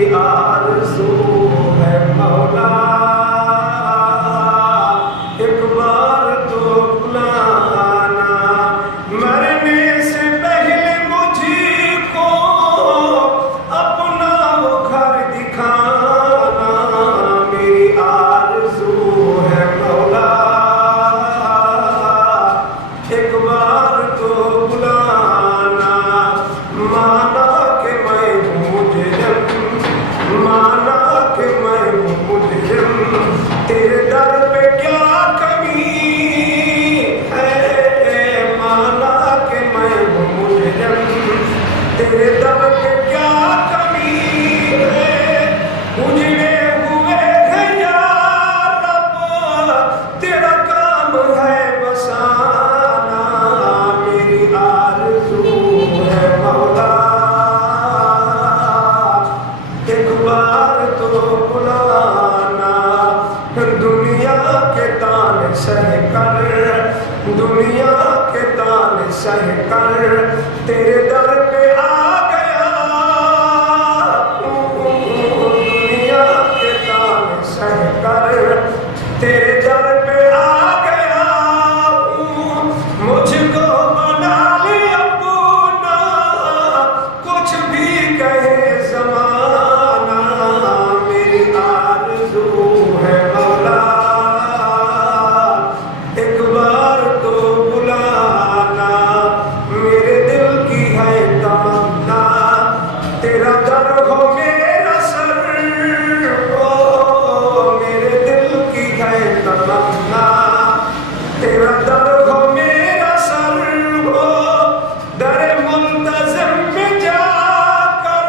میری آرزو ہے مولا ایک بار تو بلانا، مرنے سے پہلے مجھے کو اپنا وہ گھر دکھانا، میری آرزو ہے مولا ایک بار تو بلانا، مانا کہ میں ہوں مجرم، مانا کہ میں ہوں مجرم، تیرے در پہ کیا کمی ہے، مانا کہ میں ہوں مجرم، تیرے در پہ کیا کمی ہے، اجڑے ہوئے ہیں یا رب تیرا کام ہے بسانا، میری آرزو ہے مولا ایک بار تو بلانا، دنیا کے تانے سہ کر، دنیا کے تانے سہ کر تیرے در پہ آ گیا، دنیا کے تانے سہ کر تیرے در پہ آ گیا، مجھ کو بنا لے اپنا کچھ بھی کہے زمانہ، میری آرزو ہے مولا ایک بار تو بلانا، میرے دل کی ہے تمنا تیرا در ہو میرا سر، او میرے دل کی ہے تمنا تیرا در ہو میرا سر، ہو در منتظم میں جا کر